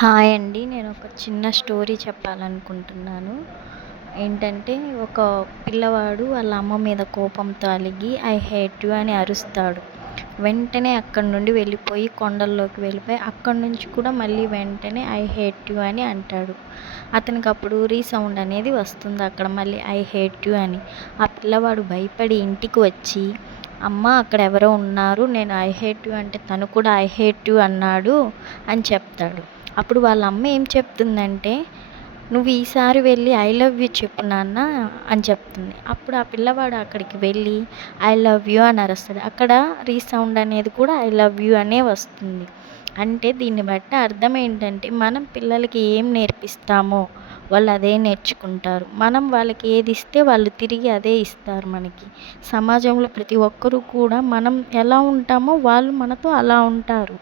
Hi అండి. నేను ఒక చిన్న స్టోరీ చెప్పాలనుకుంటున్నాను. ఏంటంటే ఒక పిల్లవాడు వాళ్ళ అమ్మ మీద కోపంతో అలిగి ఐ హేట్ యూ అని అరుస్తాడు. వెంటనే అక్కడి నుండి వెళ్ళిపోయి కొండల్లోకి వెళ్ళిపోయి అక్కడి నుంచి కూడా మళ్ళీ వెంటనే ఐ హేట్ యూ అని అంటాడు. అతనికి అప్పుడు రీసౌండ్ అనేది వస్తుంది అక్కడ మళ్ళీ ఐ హేట్ యూ అని. ఆ పిల్లవాడు భయపడి ఇంటికి వచ్చి, అమ్మ అక్కడ ఎవరో ఉన్నారు, నేను ఐ హేట్ యూ అంటే తను కూడా ఐ హేట్ యూ అన్నాడు అని చెప్తాడు. అప్పుడు వాళ్ళ అమ్మ ఏం చెప్తుందంటే, నువ్వు ఈసారి వెళ్ళి ఐ లవ్ యూ చెప్పు నాన్న అని చెప్తుంది. అప్పుడు ఆ పిల్లవాడు అక్కడికి వెళ్ళి ఐ లవ్ యూ అని అరుస్తాడు. అక్కడ రీసౌండ్ అనేది కూడా ఐ లవ్ యూ అనే వస్తుంది. అంటే దీన్ని బట్టి అర్థం ఏంటంటే, మనం పిల్లలకి ఏం నేర్పిస్తామో వాళ్ళు అదే నేర్చుకుంటారు. మనం వాళ్ళకి ఏది ఇస్తే వాళ్ళు తిరిగి అదే ఇస్తారు మనకి. సమాజంలో ప్రతి ఒక్కరూ కూడా మనం ఎలా ఉంటామో వాళ్ళు మనతో అలా ఉంటారు.